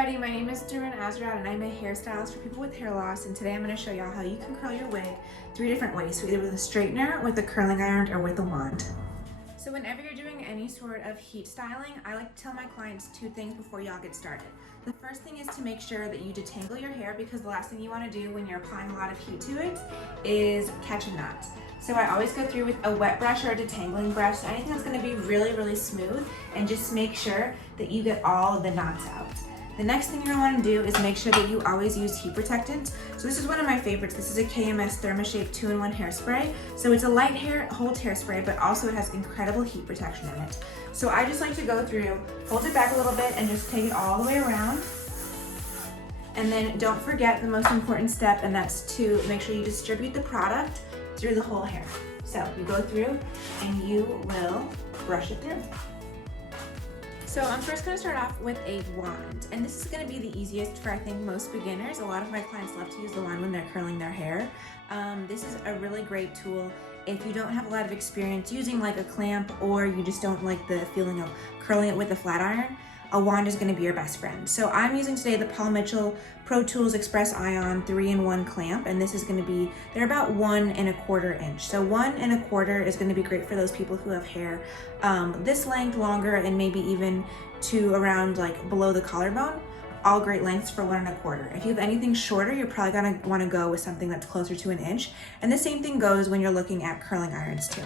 everybody, my name is Dorin Azerad and I'm a hairstylist for people with hair loss, and today I'm going to show y'all how you can curl your wig 3 different ways, so either with a straightener, with a curling iron, or with a wand. So whenever you're doing any sort of heat styling, I like to tell my clients 2 things before y'all get started. The first thing is to make sure that you detangle your hair, because the last thing you want to do when you're applying a lot of heat to it is catch a knot. So I always go through with a wet brush or a detangling brush, so anything that's going to be really smooth, and just make sure that you get all of the knots out. The next thing you're going to want to do is make sure that you always use heat protectant. So this is one of my favorites. This is a KMS ThermaShape 2-in-1 hairspray. So it's a light hold hairspray, but also it has incredible heat protection in it. So I just like to go through, hold it back a little bit, and just take it all the way around. And then don't forget the most important step, and that's to make sure you distribute the product through the whole hair. So you go through and you will brush it through. So I'm first going to start off with a wand, and this is going to be the easiest for I think most beginners. A lot of my clients love to use the wand when they're curling their hair. This is a really great tool if you don't have a lot of experience using like a clamp, or you just don't like the feeling of curling it with a flat iron. A wand is going to be your best friend. So I'm using today the Paul Mitchell Pro Tools Express Ion 3-in-1 clamp, and this is going to be, they're about 1 1/4 inch. So 1 1/4 is going to be great for those people who have hair this length, longer, and maybe even to around like below the collarbone. All great lengths for 1 1/4. If you have anything shorter, you're probably going to want to go with something that's closer to 1 inch. And the same thing goes when you're looking at curling irons too.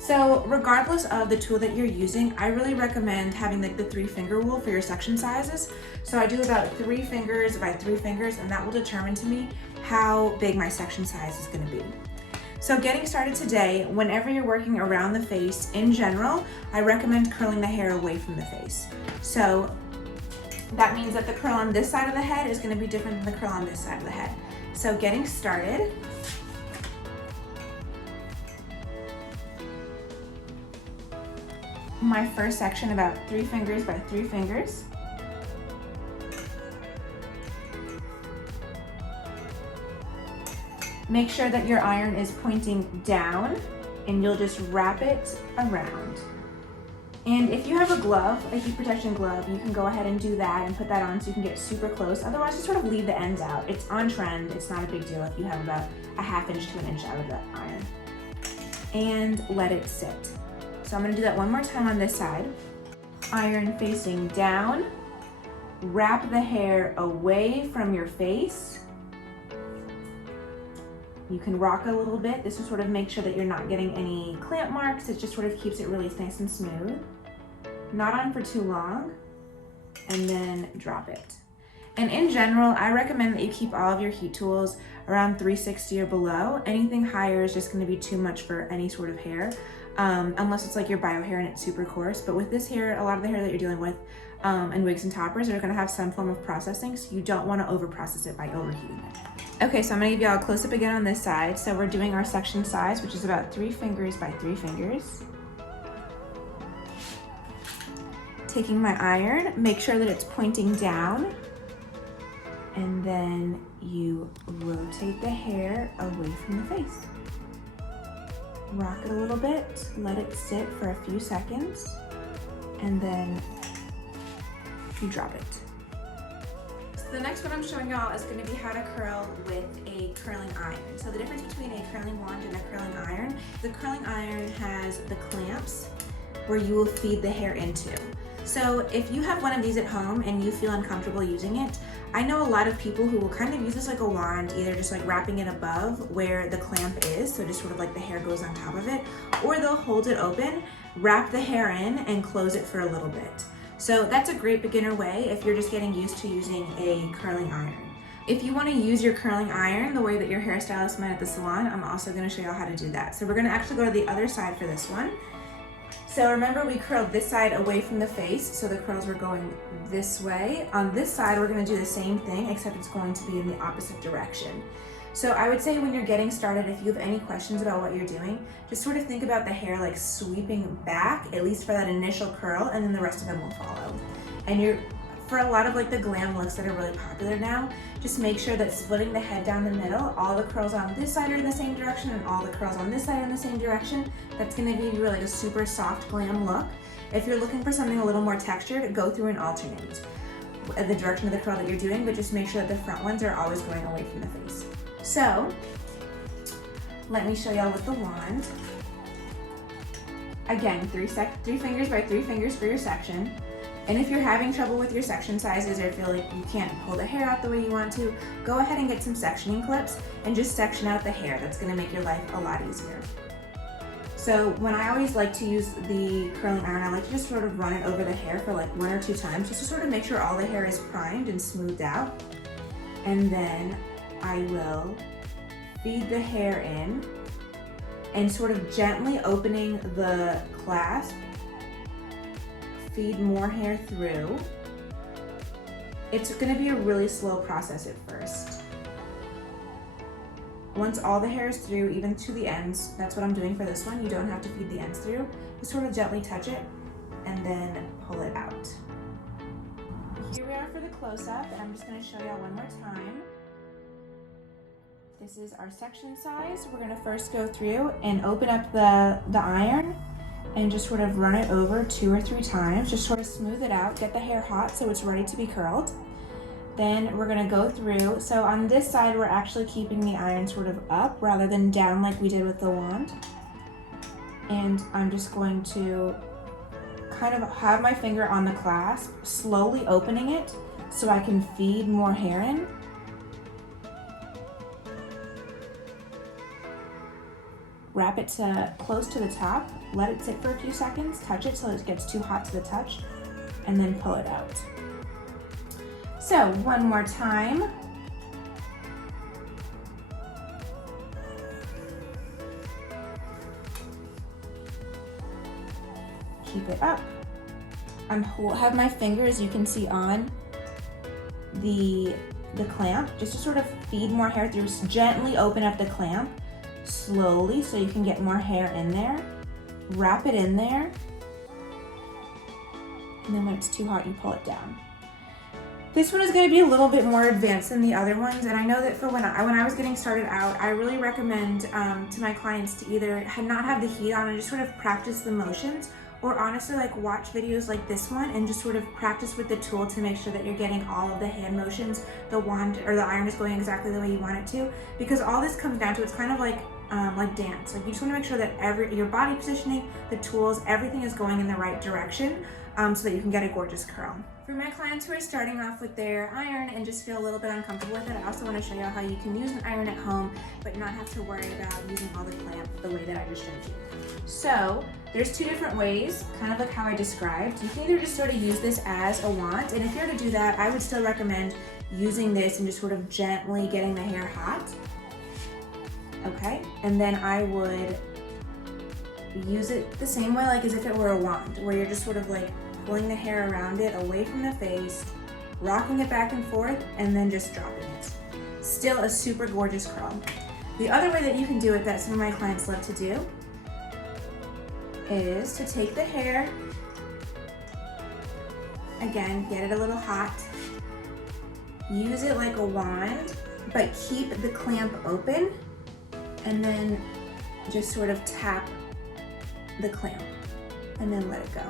So regardless of the tool that you're using, I really recommend having like the 3-finger rule for your section sizes. So I do about 3 fingers by 3 fingers, and that will determine to me how big my section size is going to be. So getting started today, whenever you're working around the face in general, I recommend curling the hair away from the face. So that means that the curl on this side of the head is going to be different than the curl on this side of the head. So getting started, my first section about 3 fingers by 3 fingers. Make sure that your iron is pointing down, and you'll just wrap it around. And if you have a glove, a heat protection glove, you can go ahead and do that and put that on so you can get super close. Otherwise, just sort of leave the ends out. It's on trend. It's not a big deal if you have about a 1/2 inch to 1 inch out of the iron. And let it sit. So I'm going to do that one more time on this side. Iron facing down. Wrap the hair away from your face. You can rock a little bit. This will sort of make sure that you're not getting any clamp marks. It just sort of keeps it really nice and smooth. Not on for too long. And then drop it. And in general, I recommend that you keep all of your heat tools around 360 or below. Anything higher is just going to be too much for any sort of hair. Unless it's like your bio hair and it's super coarse. But with this hair, a lot of the hair that you're dealing with and wigs and toppers are going to have some form of processing, so you don't want to over process it by overheating it. Okay, so I'm going to give y'all a close up again on this side. So we're doing our section size, which is about 3 fingers by 3 fingers. Taking my iron, make sure that it's pointing down, and then you rotate the hair away from the face. Rock it a little bit, let it sit for a few seconds, and then you drop it. So the next one I'm showing y'all is going to be how to curl with a curling iron. So the difference between a curling wand and a curling iron, the curling iron has the clamps where you will feed the hair into. So if you have one of these at home and you feel uncomfortable using it, I know a lot of people who will kind of use this like a wand, either just like wrapping it above where the clamp is, so just sort of like the hair goes on top of it, or they'll hold it open, wrap the hair in, and close it for a little bit. So that's a great beginner way if you're just getting used to using a curling iron. If you want to use your curling iron the way that your hairstylist might at the salon, I'm also going to show you how to do that. So we're going to actually go to the other side for this one. So remember, we curled this side away from the face, so the curls were going this way. On this side, we're going to do the same thing, except it's going to be in the opposite direction. So I would say when you're getting started, if you have any questions about what you're doing, just sort of think about the hair like sweeping back, at least for that initial curl, and then the rest of them will follow. And for a lot of like the glam looks that are really popular now, just make sure that splitting the head down the middle, all the curls on this side are in the same direction and all the curls on this side are in the same direction. That's going to give you like a super soft glam look. If you're looking for something a little more textured, go through and alternate. the direction of the curl that you're doing, but just make sure that the front ones are always going away from the face. So let me show y'all with the wand. Again, three fingers by 3 fingers for your section. And if you're having trouble with your section sizes or feel like you can't pull the hair out the way you want to, go ahead and get some sectioning clips and just section out the hair. That's gonna make your life a lot easier. So when I always like to use the curling iron, I like to just sort of run it over the hair for like 1 or 2 times, just to sort of make sure all the hair is primed and smoothed out. And then I will feed the hair in and sort of gently opening the clasp, feed more hair through. It's gonna be a really slow process at first. Once all the hair is through, even to the ends, that's what I'm doing for this one. You don't have to feed the ends through. Just sort of gently touch it and then pull it out. Here we are for the close-up, and I'm just gonna show y'all one more time. This is our section size. We're gonna first go through and open up the iron and just sort of run it over 2 or 3 times, just sort of smooth it out, get the hair hot so it's ready to be curled. Then we're gonna go through, so on this side we're actually keeping the iron sort of up rather than down like we did with the wand. And I'm just going to kind of have my finger on the clasp, slowly opening it so I can feed more hair in. Wrap it close to the top, let it sit for a few seconds, touch it so it gets too hot to the touch, and then pull it out. So one more time. Keep it up. I have my fingers, you can see, on the clamp, just to sort of feed more hair through. Gently open up the clamp slowly so you can get more hair in there. Wrap it in there, and then when it's too hot, you pull it down. This one is going to be a little bit more advanced than the other ones, and I know that for when I was getting started out, I really recommend to my clients to either not have the heat on and just sort of practice the motions, or honestly like watch videos like this one and just sort of practice with the tool to make sure that you're getting all of the hand motions, the wand or the iron is going exactly the way you want it to, because all this comes down to, it's kind of like dance. Like you just want to make sure that your body positioning, the tools, everything is going in the right direction so that you can get a gorgeous curl. For my clients who are starting off with their iron and just feel a little bit uncomfortable with it, I also want to show you how you can use an iron at home but not have to worry about using all the clamp the way that I just showed you. So there's 2 different ways, kind of like how I described. You can either just sort of use this as a wand, and if you're to do that, I would still recommend using this and just sort of gently getting the hair hot. Okay, and then I would use it the same way, like as if it were a wand, where you're just sort of like pulling the hair around it away from the face, rocking it back and forth, and then just dropping it. Still a super gorgeous curl. The other way that you can do it that some of my clients love to do is to take the hair, again, get it a little hot, use it like a wand, but keep the clamp open, and then just sort of tap the clamp and then let it go.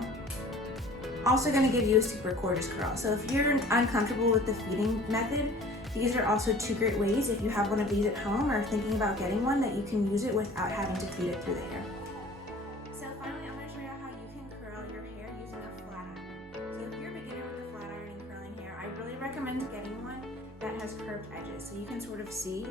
Also going to give you a super gorgeous curl. So if you're uncomfortable with the feeding method, these are also 2 great ways, if you have one of these at home or thinking about getting one, that you can use it without having to feed it through the hair. So finally, I'm going to show you how you can curl your hair using a flat iron. So if you're a beginner with a flat iron and curling hair, I really recommend getting one that has curved edges. So you can sort of see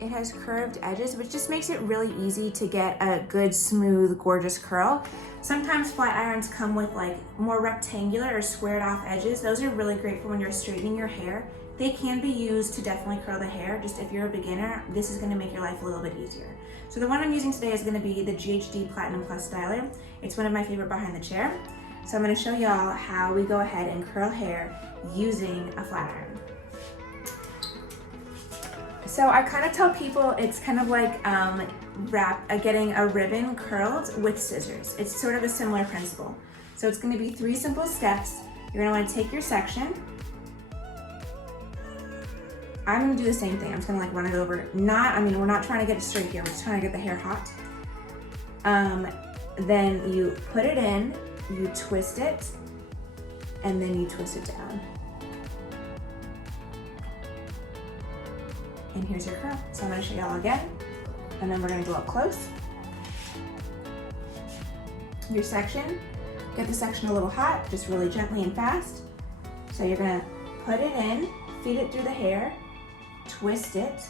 it has curved edges, which just makes it really easy to get a good, smooth, gorgeous curl. Sometimes flat irons come with like more rectangular or squared off edges. Those are really great for when you're straightening your hair. They can be used to definitely curl the hair. Just if you're a beginner, this is gonna make your life a little bit easier. So the one I'm using today is gonna be the GHD Platinum Plus Styler. It's one of my favorite behind the chair. So I'm gonna show y'all how we go ahead and curl hair using a flat iron. So I kind of tell people it's kind of like getting a ribbon curled with scissors. It's sort of a similar principle. So it's going to be 3 simple steps. You're going to want to take your section. I'm going to do the same thing. I'm just going to like run it over. We're not trying to get it straight here. We're just trying to get the hair hot. Then you put it in, you twist it, and then you twist it down. And here's your curl. So I'm gonna show y'all again, and then we're gonna go up close. Your section, get the section a little hot, just really gently and fast. So you're gonna put it in, feed it through the hair, twist it,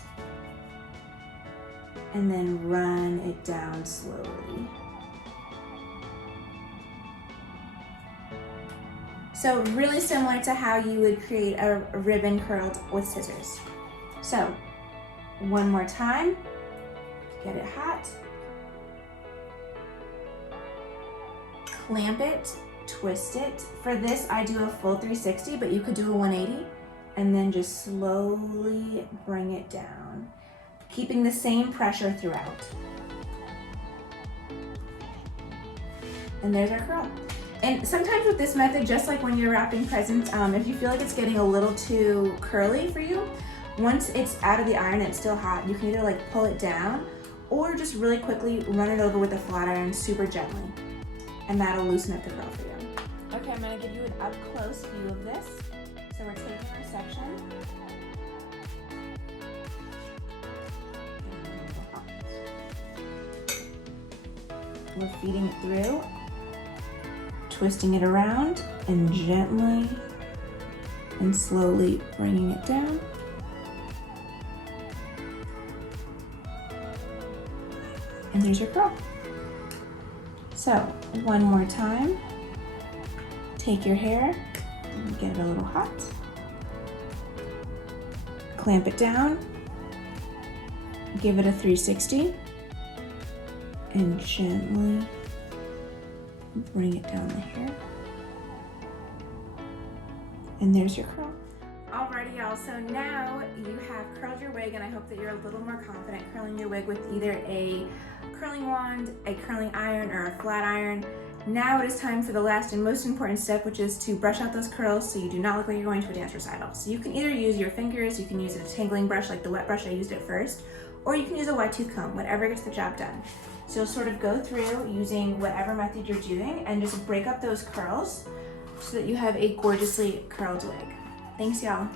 and then run it down slowly. So really similar to how you would create a ribbon curled with scissors. So one more time, get it hot, clamp it, twist it. For this, I do a full 360, but you could do a 180, and then just slowly bring it down, keeping the same pressure throughout. And there's our curl. And sometimes with this method, just like when you're wrapping presents, if you feel like it's getting a little too curly for you, once it's out of the iron and it's still hot, you can either like pull it down or just really quickly run it over with a flat iron super gently. And that'll loosen up the curl for you. Okay, I'm gonna give you an up close view of this. So we're taking our section. We're feeding it through, twisting it around, and gently and slowly bringing it down. And there's your curl. So one more time, take your hair, and get it a little hot, clamp it down, give it a 360, and gently bring it down the hair. And there's your curl. Alrighty y'all, so now you have curled your wig, and I hope that you're a little more confident curling your wig with either a curling wand, a curling iron, or a flat iron. Now it is time for the last and most important step, which is to brush out those curls so you do not look like you're going to a dance recital. So you can either use your fingers, you can use a detangling brush like the wet brush I used at first, or you can use a wide tooth comb, whatever gets the job done. So you'll sort of go through using whatever method you're doing and just break up those curls so that you have a gorgeously curled wig. Thanks y'all.